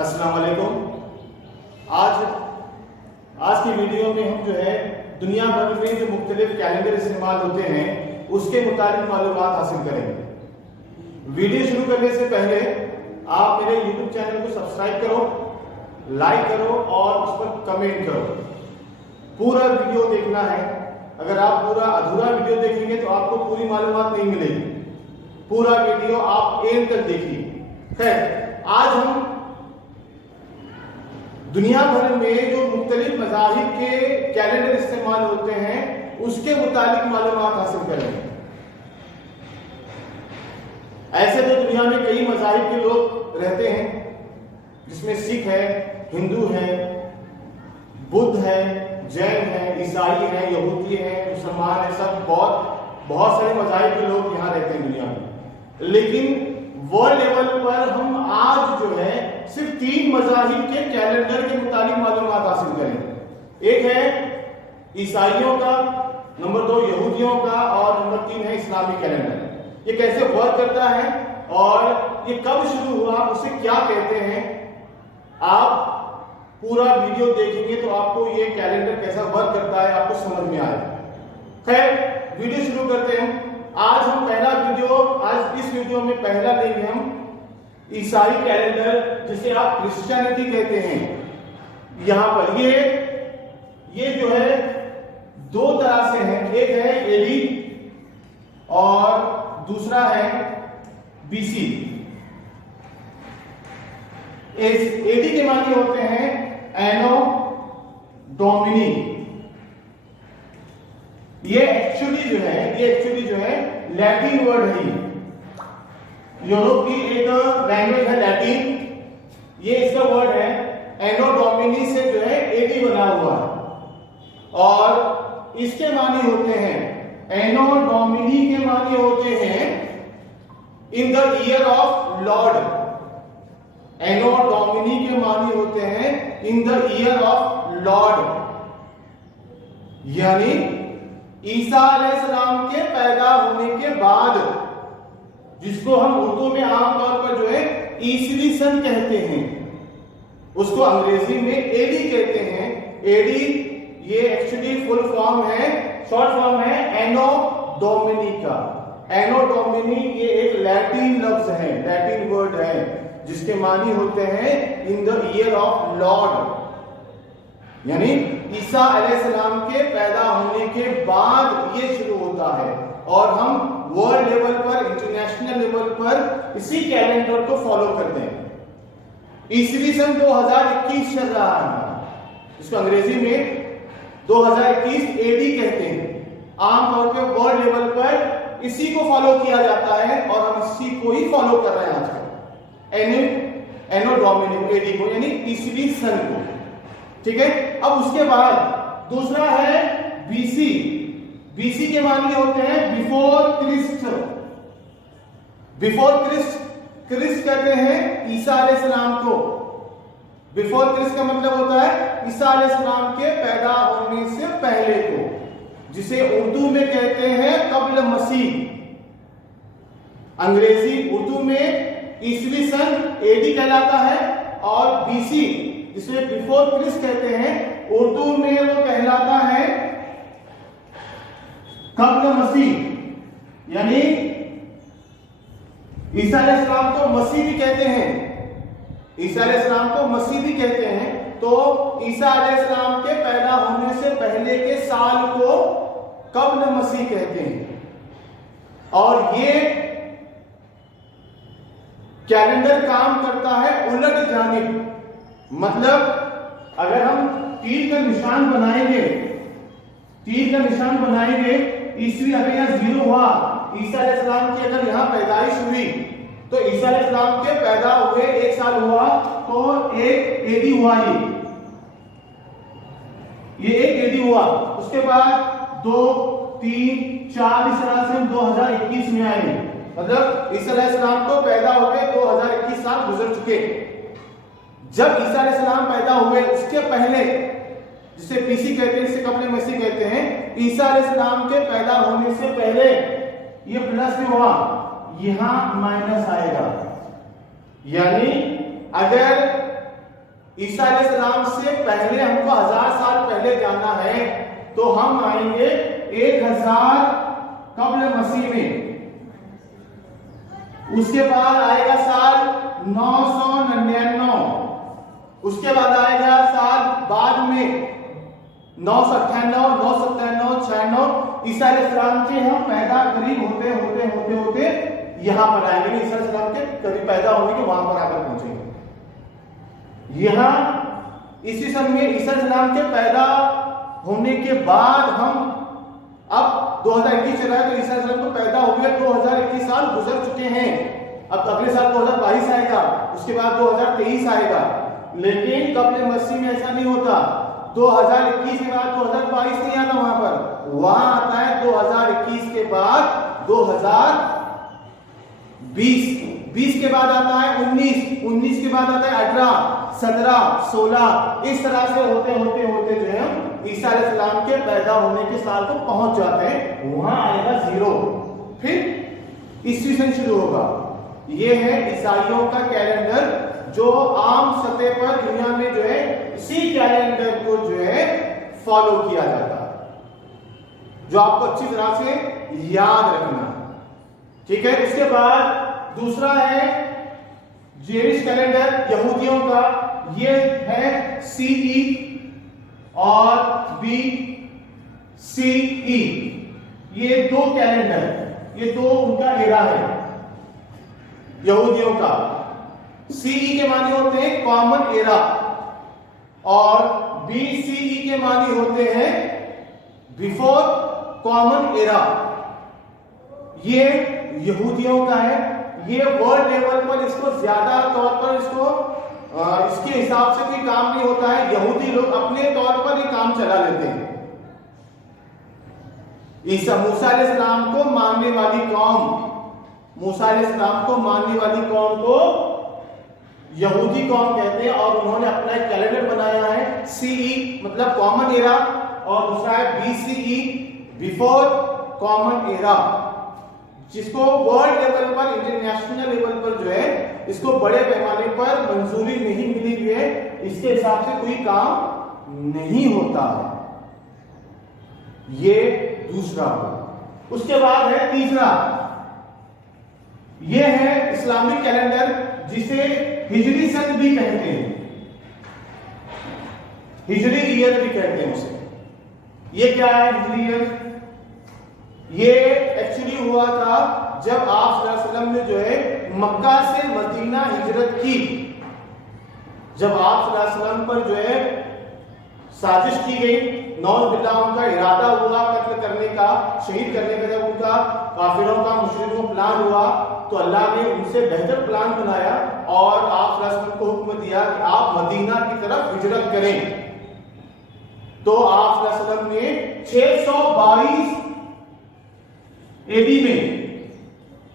अस्सलाम वालेकुम। आज की वीडियो में हम जो है दुनिया भर में जो मुख्तलिफ कैलेंडर इस्तेमाल होते हैं उसके मुताबिक मालूमात हासिल करेंगे। वीडियो शुरू करने से पहले आप मेरे YouTube चैनल को सब्सक्राइब करो, लाइक करो और उस पर कमेंट करो। पूरा वीडियो देखना है। अगर आप पूरा अधूरा वीडियो देखेंगे तो आपको पूरी मालूमात नहीं मिलेगी। पूरा वीडियो आप एंड तक देखिए। खैर, आज हम दुनिया भर में जो मुख्तलिफ मज़ाहिब के कैलेंडर इस्तेमाल होते हैं उसके मुताबिक मालूमात हासिल करेंगे। ऐसे तो दुनिया में कई मज़ाहिब के लोग रहते हैं, जिसमें सिख है, हिंदू है, बुद्ध है, जैन है, ईसाई है, यहूदी है, मुसलमान है, सब बहुत सारे मज़ाहिब के लोग यहाँ रहते हैं दुनिया में। लेकिन वर्ल्ड लेवल पर हम आज जो है सिर्फ 3 मज़ाहिब के कैलेंडर के मुताबिक मालूमात हासिल करेंगे। एक है ईसाइयों का, नंबर 2 यहूदियों का और नंबर 3 है इस्लामी कैलेंडर। ये कैसे वर्क करता है और ये कब शुरू हुआ, उसे क्या कहते हैं, आप पूरा वीडियो देखेंगे तो आपको ये कैलेंडर कैसा वर्क करता है आपको समझ में आएगा। खैर, वीडियो शुरू करते हैं। आज इस वीडियो में पहला देंगे हम ईसाई कैलेंडर, जिसे आप क्रिश्चियनिटी कहते हैं। यहां पर ये जो है 2 तरह से है। एक है एडी और दूसरा है बीसी। एडी के मानी होते हैं एनो डोमिनी। ये एक्चुअली जो है लैटिन वर्ड है। यूरोप की एक लैंग्वेज है लैटिन, ये इसका वर्ड है। एनो डोमिनी से जो है एडी बना हुआ है और इसके मानी होते हैं, एनो डोमिनी के मानी होते हैं in the year of lord. Anno domini के मानी होते हैं in the year of lord, यानी ईसा अलैहिस्सलाम के पैदा होने के बाद, जिसको हम उर्दू में आमतौर पर जो है ईसवी सन कहते हैं, उसको अंग्रेजी में एडी कहते हैं। एडी ये एक्चुअली फुल फॉर्म है, शॉर्ट फॉर्म है एनो डोमिनी का। एनो डोमिनी ये एक लैटिन लफ्ज है, लैटिन वर्ड है, जिसके मानी होते हैं in the year of lord, यानी ईसा अलैहिस्सलाम के पैदा होने के बाद ये शुरू होता है। और हम वर्ल्ड लेवल पर, इंटरनेशनल लेवल पर इसी कैलेंडर को फॉलो करते हैं। ईसवी सन 2021 चल रहा है, इसको अंग्रेजी में 2021 एडी कहते हैं। आमतौर पर वर्ल्ड लेवल पर इसी को फॉलो किया जाता है और हम इसी को ही फॉलो कर रहे हैं आजकल, एनो डोमिनी एडी को, यानी ईसवी सन को। ठीक है। अब उसके बाद दूसरा है बीसी। बीसी के मानी होते हैं बिफोर क्रिस्ट। बिफोर क्रिस्ट कहते हैं ईसा अलैहिस्सलाम को। बिफोर क्रिस्ट का मतलब होता है ईसा अलैहिस्सलाम के पैदा होने से पहले को, जिसे उर्दू में कहते हैं कब्ल मसीह। अंग्रेजी उर्दू में ईसवी सन एडी कहलाता है और बीसी, जिसे बिफोर क्रिस्ट कहते हैं, उर्दू में वो कहलाता है कब्ल मसीह। यानी ईसा अलैहिस्सलाम को मसीह भी कहते हैं, ईसा अलैहिस्सलाम को मसीह भी कहते हैं। तो ईसा अलैहिस्सलाम के पैदा होने से पहले के साल को कब्ल मसीह कहते हैं। और ये कैलेंडर काम करता है उलट जानिब। मतलब अगर हम तीर का निशान बनाएंगे, ईसवी अगर यहाँ 0 हुआ, ईसा अलैहिस्सलाम की अगर यहाँ पैदाइश हुई तो ईसा अलैहिस्सलाम के पैदा हुए 1 साल हुआ तो 1 एडी हुआ। ये 1 एडी हुआ। उसके बाद 2, 3, 4 इस तरह से हम 2021 में आए। मतलब ईसा अलैहिस्सलाम को पैदा हुए 2021 साल गुजर चुके। जब ईसा अलैहिस्सलाम पैदा हुए उसके पहले, जिसे पीसी कहते हैं, जिसे कब्ल मसीह कहते हैं, ईसा अलैहिस्सलाम के पैदा होने से पहले ये प्लस में हुआ, यहां माइनस आएगा। यानी अगर ईसा अलैहिस्सलाम से पहले हमको 1000 साल पहले जाना है तो हम आएंगे 1000 कब्ल मसीह में। उसके बाद आएगा साल 999, उसके बाद आएगा साल बाद में 998, 997, 96 ईसा अलैहिस्सलाम के हम पैदा करीब होते यहां पर आएंगे। ईसा अलैहिस्सलाम के करीब पैदा होने के वहां पर आकर पहुंचेंगे। यहां इसी समय ईसा अलैहिस्सलाम के पैदा होने के बाद हम अब 2021 चल रहा है तो ईसा अलैहिस्सलाम को पैदा हो गया 2021 साल गुजर चुके हैं। अब अगले साल 2022 आएगा, उसके बाद 2023 आएगा, लेकिन कब्र मसीह में ऐसा नहीं होता। 2021 के बाद 2022 नहीं आता, वहां आता है 2021 के बाद 2020 के बाद आता है 19 के बाद आता है 18, 17, 16, इस तरह से होते जो है ईसा अलैहिस्सलाम के पैदा होने के साल को पहुंच जाते हैं। वहां आएगा 0, फिर ईस्वी सन शुरू होगा। ये है ईसाइयों का कैलेंडर जो आम सतह पर दुनिया में जो है इसी कैलेंडर को जो है फॉलो किया जाता है, जो आपको अच्छी तरह से याद रखना, ठीक है। इसके बाद दूसरा है जेविश कैलेंडर यहूदियों का, ये है CE और BCE, ये दो कैलेंडर, ये दो उनका एरा है यहूदियों का। CE के माने होते हैं कॉमन एरा और BCE के माने होते हैं बिफोर कॉमन एरा। ये यहूदियों का है, ये वर्ल्ड लेवल पर इसको ज्यादा तौर पर इसके हिसाब से कोई काम नहीं होता है। यहूदी लोग अपने तौर पर ये काम चला लेते हैं। ईसा मूसा अलैहिस्सलाम को मानने वाली कौम, मूसा अलैहिस्सलाम को मानने वाली कौम को यहूदी कौम कहते हैं और उन्होंने अपना एक कैलेंडर बनाया है। CE मतलब कॉमन एरा और दूसरा है BCE बिफोर कॉमन एरा, जिसको वर्ल्ड लेवल पर, इंटरनेशनल लेवल पर जो है इसको बड़े पैमाने पर मंजूरी नहीं मिली हुई है। इसके हिसाब से कोई काम नहीं होता है। ये दूसरा हो। उसके बाद है तीसरा, ये है इस्लामिक कैलेंडर जिसे हिजरी सन भी कहते हैं, हिजरी ईयर भी कहते हैं उसे। ये क्या है हिजरी ईयर? ये एक्चुअली हुआ था जब आप सल्लल्लाहु अलैहि वसल्लम ने जो है मक्का से मदीना हिजरत की। जब आप सल्लल्लाहु अलैहि वसल्लम पर जो है साजिश की गई, नौज़ बिल्लाह उनका इरादा हुआ कत्ल करने का, शहीद करने का, जब उनका काफिरों का मुशरिकों का प्लान हुआ तो अल्लाह ने उनसे बेहतर प्लान बनाया और आप सल्लल्लाहु अलैहि वसल्लम को हुक्म दिया कि आप मदीना की तरफ हिजरत करें। तो आप सल्लल्लाहु अलैहि वसल्लम ने 622 AD में,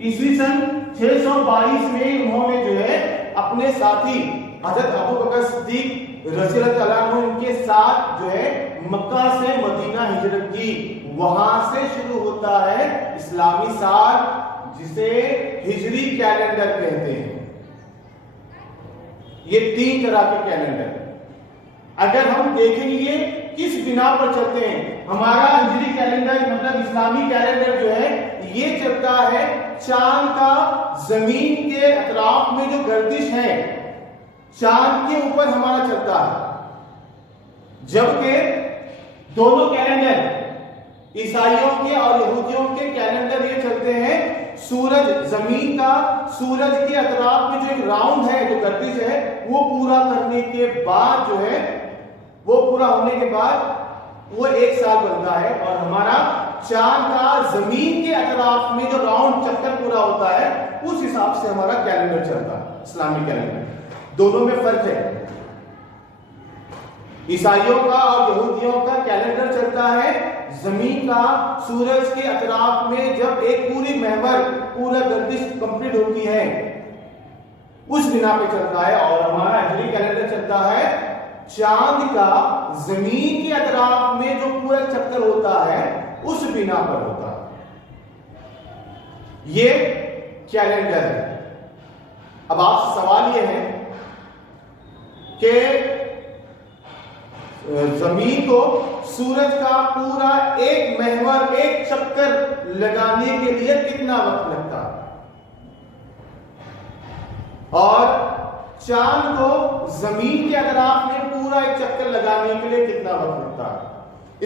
ईस्वी सन 622 में उन्होंने जो है अपने साथी हजरत अबू बकर सिद्दीक रज़ियल्लाहु अन्हु उनके साथ जो है मक्का से मदीना हिजरत की। वहां से शुरू होता है इस्लामी साल, जिसे हिजरी कैलेंडर कहते हैं। ये 3 तरह के कैलेंडर, अगर हम देखेंगे किस बिना पर चलते हैं, हमारा हिजरी कैलेंडर मतलब इस्लामी कैलेंडर जो है ये चलता है चांद का जमीन के अतराफ में जो गर्दिश है, चांद के ऊपर हमारा चलता है। जबकि दोनों कैलेंडर ईसाइयों के और यहूदियों के कैलेंडर ये चलते हैं सूरज, जमीन का सूरज के अतराफ में जो एक राउंड है, जो गर्दिश है, वो पूरा करने के बाद जो है, वो पूरा होने के बाद वो 1 साल बनता है। और हमारा चांद का जमीन के अतराफ में जो राउंड चक्कर पूरा होता है, उस हिसाब से हमारा कैलेंडर चलता है, इस्लामी कैलेंडर। दोनों में फर्क है। ईसाइयों का और यहूदियों का कैलेंडर चलता है जमीन का सूरज के अतराफ में, जब एक पूरी महवर, पूरा गर्दिश कंप्लीट होती है, उस बिना पे चलता है। और हमारा हिजरी कैलेंडर चलता है चांद का जमीन के अतराफ में जो पूरा चक्कर होता है, उस बिना पर होता है। ये कैलेंडर है। अब आप सवाल ये है कि जमीन को सूरज का पूरा एक महवर, एक चक्कर लगाने के लिए कितना वक्त लगता है, और चांद को जमीन के अतराफ में पूरा एक चक्कर लगाने के लिए कितना वक्त लगता है।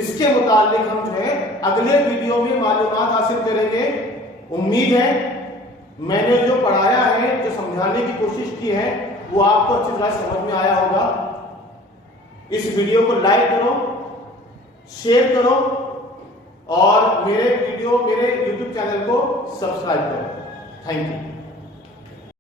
इसके मुताबिक हम जो है अगले वीडियो में मालूमात हासिल करेंगे। उम्मीद है मैंने जो पढ़ाया है, जो समझाने की कोशिश की है, वो आपको अच्छी तरह समझ में आया होगा। इस वीडियो को लाइक करो, शेयर करो और मेरे यूट्यूब चैनल को सब्सक्राइब करो। Thank you.